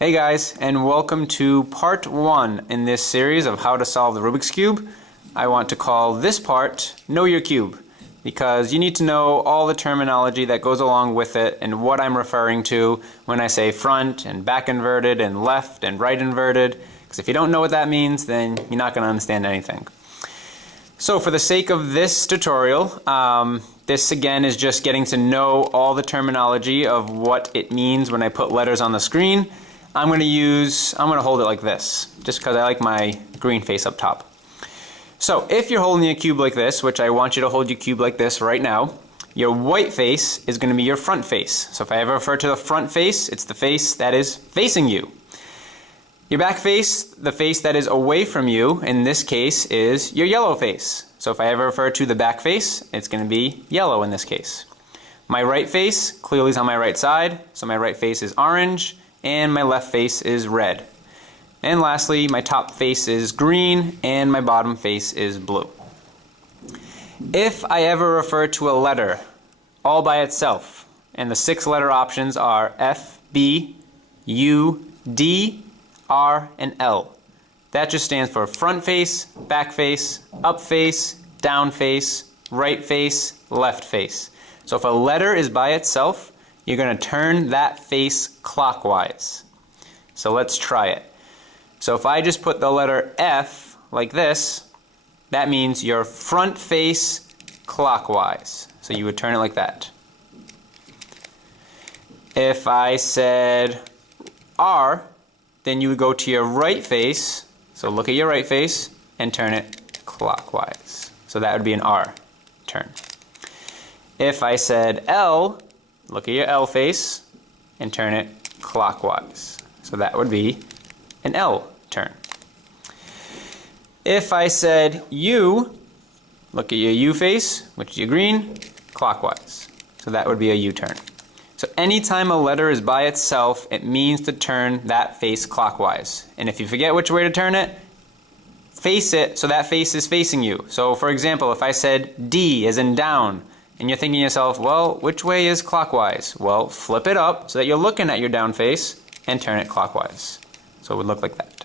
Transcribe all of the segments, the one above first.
Hey guys, and welcome to part 1 in this series of how to solve the Rubik's Cube. I want to call this part Know Your Cube, because you need to know all the terminology that goes along with it and what I'm referring to when I say front and back inverted and left and right inverted, because if you don't know what that means, then you're not going to understand anything. So for the sake of this tutorial, this again is just getting to know all the terminology of what it means when I put letters on the screen. I'm going to hold it like this, just because I like my green face up top. So if you're holding a cube like this, which I want you to hold your cube like this right now, your white face is going to be your front face. So if I ever refer to the front face, it's the face that is facing you. Your back face, the face that is away from you, in this case, is your yellow face. So if I ever refer to the back face, it's going to be yellow in this case. My right face clearly is on my right side, so my right face is orange, and my left face is red. And lastly, my top face is green, and my bottom face is blue. If I ever refer to a letter all by itself, and the 6 letter options are F, B, U, D, R, and L. That just stands for front face, back face, up face, down face, right face, left face. So if a letter is by itself, you're going to turn that face clockwise. So let's try it. So if I just put the letter F like this, that means your front face clockwise. So you would turn it like that. If I said R, then you would go to your right face, so look at your right face, and turn it clockwise. So that would be an R turn. If I said L, look at your L face, and turn it clockwise. So that would be an L turn. If I said U, look at your U face, which is your green, clockwise. So that would be a U turn. So anytime a letter is by itself, it means to turn that face clockwise. And if you forget which way to turn it, face it so that face is facing you. So for example, if I said D as in down, and you're thinking to yourself, well, which way is clockwise? Well, flip it up so that you're looking at your down face and turn it clockwise. So it would look like that.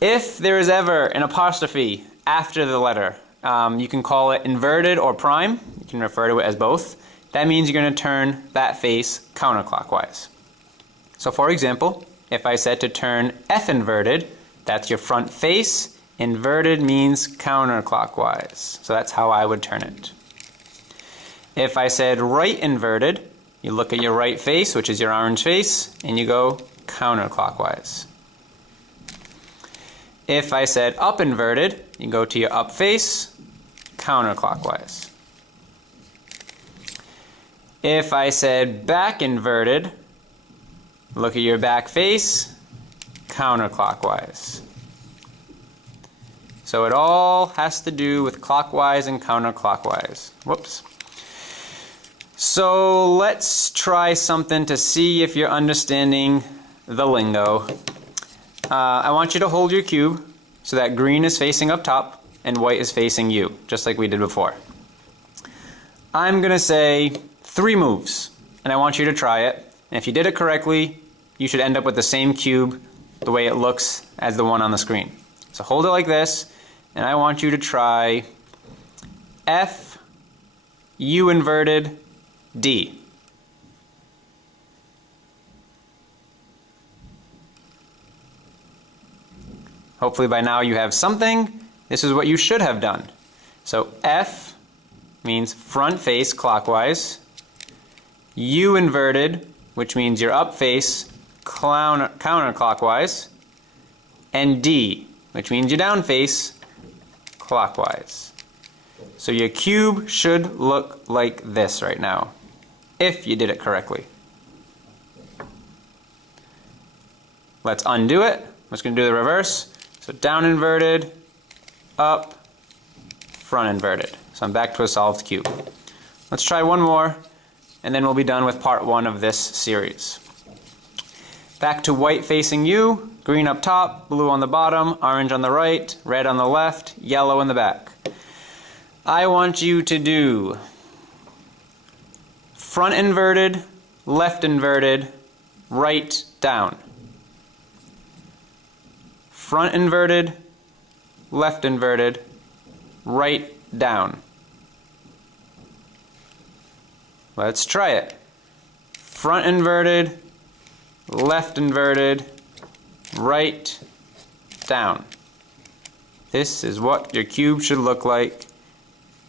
If there is ever an apostrophe after the letter, you can call it inverted or prime. You can refer to it as both. That means you're going to turn that face counterclockwise. So for example, if I said to turn F inverted, that's your front face. Inverted means counterclockwise. So that's how I would turn it. If I said right inverted, you look at your right face, which is your orange face, and you go counterclockwise. If I said up inverted, you go to your up face, counterclockwise. If I said back inverted, look at your back face, counterclockwise. So it all has to do with clockwise and counterclockwise. Whoops. So let's try something to see if you're understanding the lingo. I want you to hold your cube so that green is facing up top and white is facing you, just like we did before. I'm going to say 3 moves, and I want you to try it. And if you did it correctly, you should end up with the same cube the way it looks as the one on the screen. So hold it like this, and I want you to try F, U inverted, D. Hopefully by now you have something. This is what you should have done. So F means front face clockwise. U inverted, which means your up face counterclockwise. And D, which means your down face clockwise. So your cube should look like this right now, if you did it correctly. Let's undo it. I'm just going to do the reverse. So down inverted, up, front inverted. So I'm back to a solved cube. Let's try one more, and then we'll be done with part 1 of this series. Back to white facing you, green up top, blue on the bottom, orange on the right, red on the left, yellow in the back. I want you to do front inverted, left inverted, right, down. Front inverted, left inverted, right, down. Let's try it. Front inverted, left inverted, right, down. This is what your cube should look like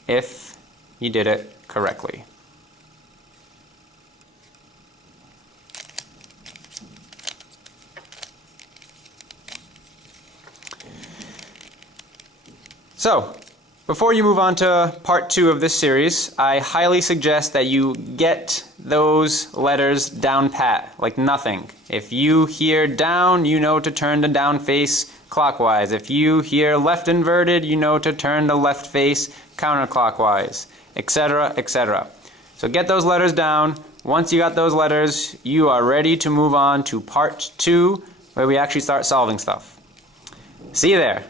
if you did it correctly. So, before you move on to part 2 of this series, I highly suggest that you get those letters down pat, like nothing. If you hear down, you know to turn the down face clockwise. If you hear left inverted, you know to turn the left face counterclockwise, etc., etc. So get those letters down. Once you got those letters, you are ready to move on to part 2, where we actually start solving stuff. See you there.